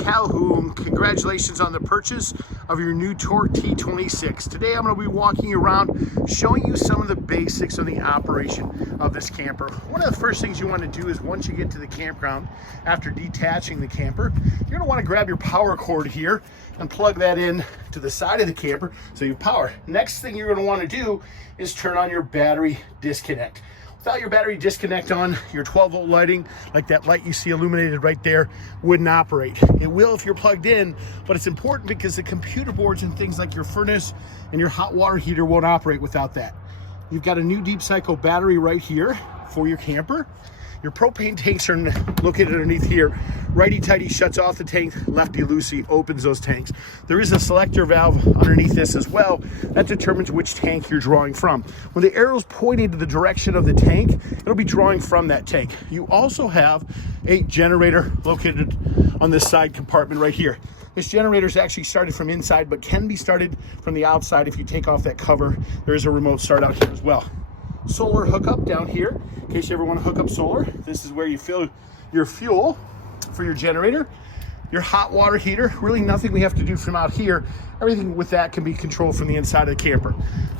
Calhoun. Congratulations on the purchase of your new t26. Today I'm going to be walking around showing you some of the basics of the operation of this camper. One of the first things you want to do is once you get to the campground, after detaching the camper, you're going to want to grab your power cord here and plug that in to the side of the camper so you have power. Next thing you're going to want to do is turn on your battery disconnect. Without your battery disconnect on, your 12-volt lighting, like that light you see illuminated right there, wouldn't operate. It will if you're plugged in, but it's important because the computer boards and things like your furnace and your hot water heater won't operate without that. You've got a new deep cycle battery right here for your camper. Your propane tanks are located underneath here. Righty-tighty shuts off the tank, lefty-loosey opens those tanks. There is a selector valve underneath this as well that determines which tank you're drawing from. When the arrow's pointing to the direction of the tank, it'll be drawing from that tank. You also have a generator located on this side compartment right here. This generator is actually started from inside, but can be started from the outside if you take off that cover. There is a remote start out here as well. Solar hookup down here, in case you ever want to hook up solar. This is where you fill your fuel for your generator. Your hot water heater, really nothing we have to do from out here. Everything with that can be controlled from the inside of the camper.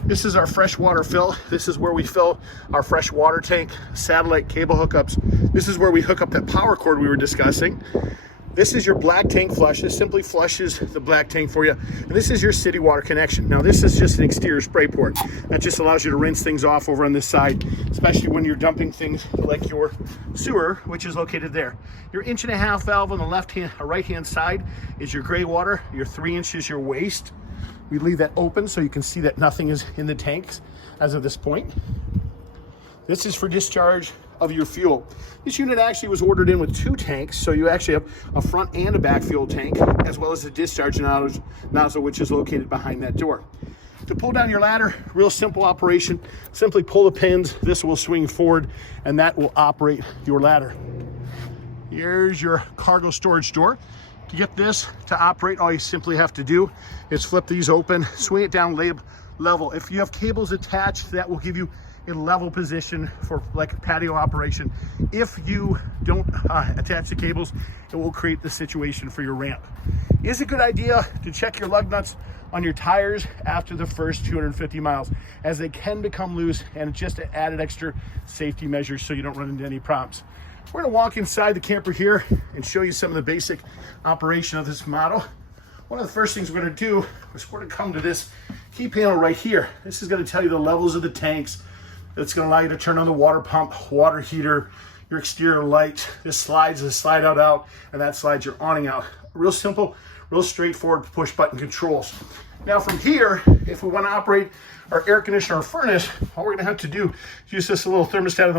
This is our fresh water fill. This is where we fill our fresh water tank, satellite cable hookups. This is where we hook up that power cord we were discussing. This is your black tank flush. This simply flushes the black tank for you. And this is your city water connection. Now this is just an exterior spray port. That just allows you to rinse things off over on this side, especially when you're dumping things like your sewer, which is located there. Your 1.5-inch valve on the right-hand side is your gray water. Your 3 inches your waste. We leave that open so you can see that nothing is in the tanks as of this point. This is for discharge of your fuel. This unit actually was ordered in with 2 tanks, so you actually have a front and a back fuel tank, as well as a discharge nozzle, which is located behind that door. To pull down your ladder, real simple operation. Simply pull the pins, this will swing forward, and that will operate your ladder. Here's your cargo storage door. To get this to operate, all you simply have to do is flip these open, swing it down level. If you have cables attached, that will give you a level position for like a patio operation. If you don't attach the cables, it will create the situation for your ramp. It's a good idea to check your lug nuts on your tires after the first 250 miles, as they can become loose, and just an added extra safety measures so you don't run into any problems. We're gonna walk inside the camper here and show you some of the basic operation of this model. One of the first things we're gonna do is we're gonna come to this key panel right here. This is gonna tell you the levels of the tanks. It's going to allow you to turn on the water pump, water heater, your exterior lights. This slides the slide out, and that slides your awning out. Real simple, real straightforward push button controls. Now from here, if we want to operate our air conditioner or furnace, all we're going to have to do is use this little thermostat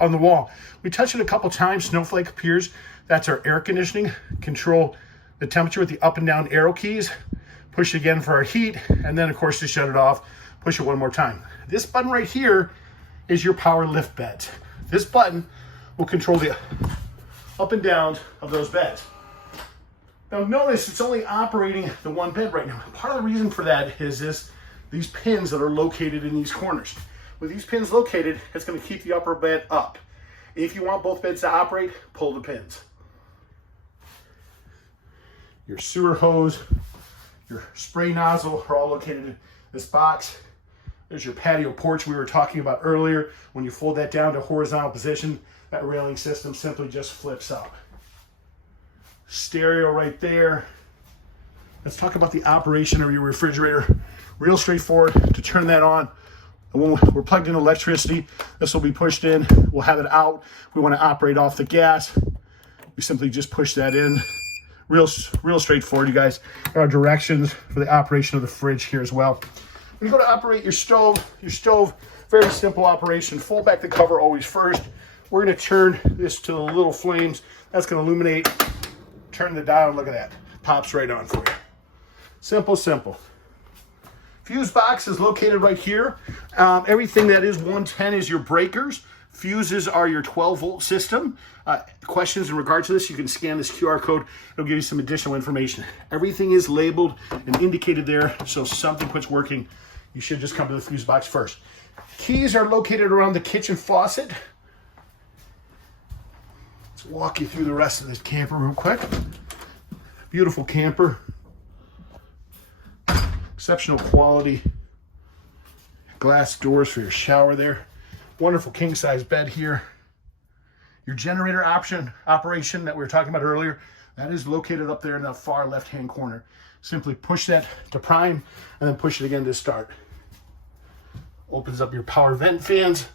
on the wall. We touch it a couple times, snowflake appears. That's our air conditioning. Control the temperature with the up and down arrow keys. Push it again for our heat, and then of course to shut it off, push it one more time. This button right here is your power lift bed. This button will control the up and down of those beds. Now notice it's only operating the one bed right now. Part of the reason for that is these pins that are located in these corners. With these pins located, it's going to keep the upper bed up. If you want both beds to operate, pull the pins. Your sewer hose, your spray nozzle are all located in this box. There's your patio porch we were talking about earlier. When you fold that down to horizontal position, that railing system simply just flips up. Stereo right there. Let's talk about the operation of your refrigerator. Real straightforward to turn that on. And when we're plugged in electricity, this will be pushed in. We'll have it out. If we want to operate off the gas, we simply just push that in. Real straightforward, you guys. There are directions for the operation of the fridge here as well. When you go to operate your stove, very simple operation. Fold back the cover always first. We're going to turn this to the little flames. That's going to illuminate. Turn the dial, look at that. Pops right on for you. Simple, simple. Fuse box is located right here. Everything that is 110 is your breakers. Fuses are your 12-volt system. Questions in regard to this, you can scan this QR code. It'll give you some additional information. Everything is labeled and indicated there, so if something quits working, you should just come to the fuse box first. Keys are located around the kitchen faucet. Let's walk you through the rest of this camper real quick. Beautiful camper. Exceptional quality. Glass doors for your shower there. Wonderful king size bed here. Your generator operation that we were talking about earlier, that is located up there in the far left-hand corner. Simply push that to prime and then push it again to start. Opens up your power vent fans.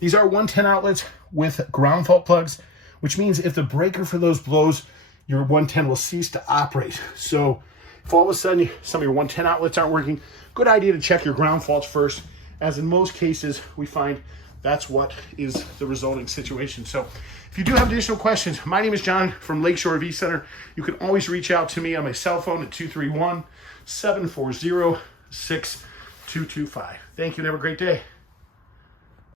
These are 110 outlets with ground fault plugs, which means if the breaker for those blows, your 110 will cease to operate. So if all of a sudden some of your 110 outlets aren't working, good idea to check your ground faults first, as in most cases we find that's what is the resulting situation. So if you do have additional questions, my name is John from Lakeshore RV Center. You can always reach out to me on my cell phone at 231-740-6225. Thank you and have a great day.